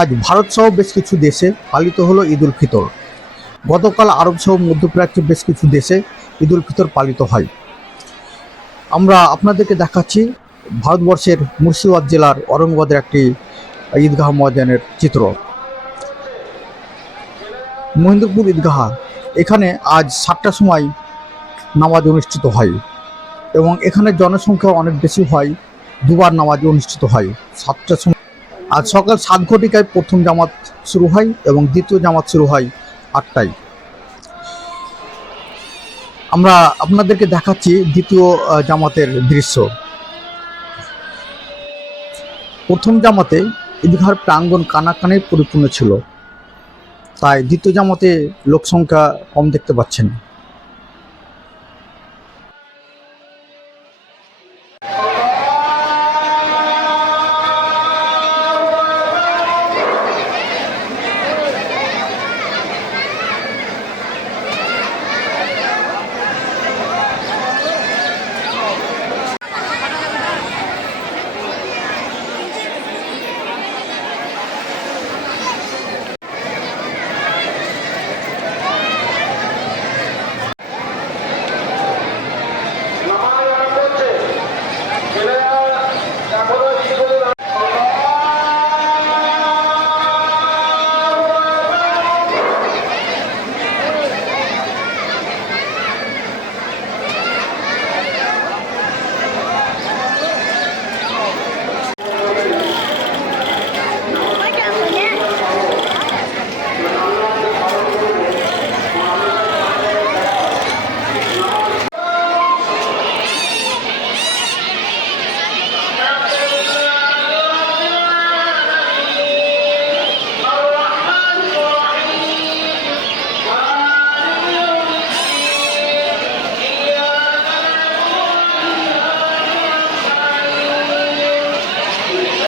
আজ ভারতসহ বেশ কিছু দেশে পালিত হলো ঈদ উল ফিতর। গতকাল আরবসহ মধ্যপ্রাচ্যের বেশ কিছু দেশে ঈদ উল ফিতর পালিত হয়। আমরা আপনাদেরকে দেখাচ্ছি ভারতবর্ষের মুর্শিদাবাদ জেলার ঔরঙ্গাবাদের একটি ঈদগাহ ময়দানের চিত্র। মহিন্দরপুর ঈদগাহ, এখানে আজ 7টার সময় নামাজ অনুষ্ঠিত হয় এবং এখানে জনসংখ্যা অনেক বেশি হয়। দুবার নামাজ অনুষ্ঠিত হয় 7টার সময়। আজ সকাল 7 ঘটিকায় প্রথম জামাত শুরু হয় এবং দ্বিতীয় জামাত শুরু হয় 8টায়। আমরা আপনাদেরকে দেখাচ্ছি দ্বিতীয় জামাতের দৃশ্য। প্রথম জামাতে ঈদগাহর প্রাঙ্গণ কানাকানি পরিপূর্ণ ছিল, তাই দ্বিতীয় জামাতে লোক সংখ্যা কম দেখতে পাচ্ছেন।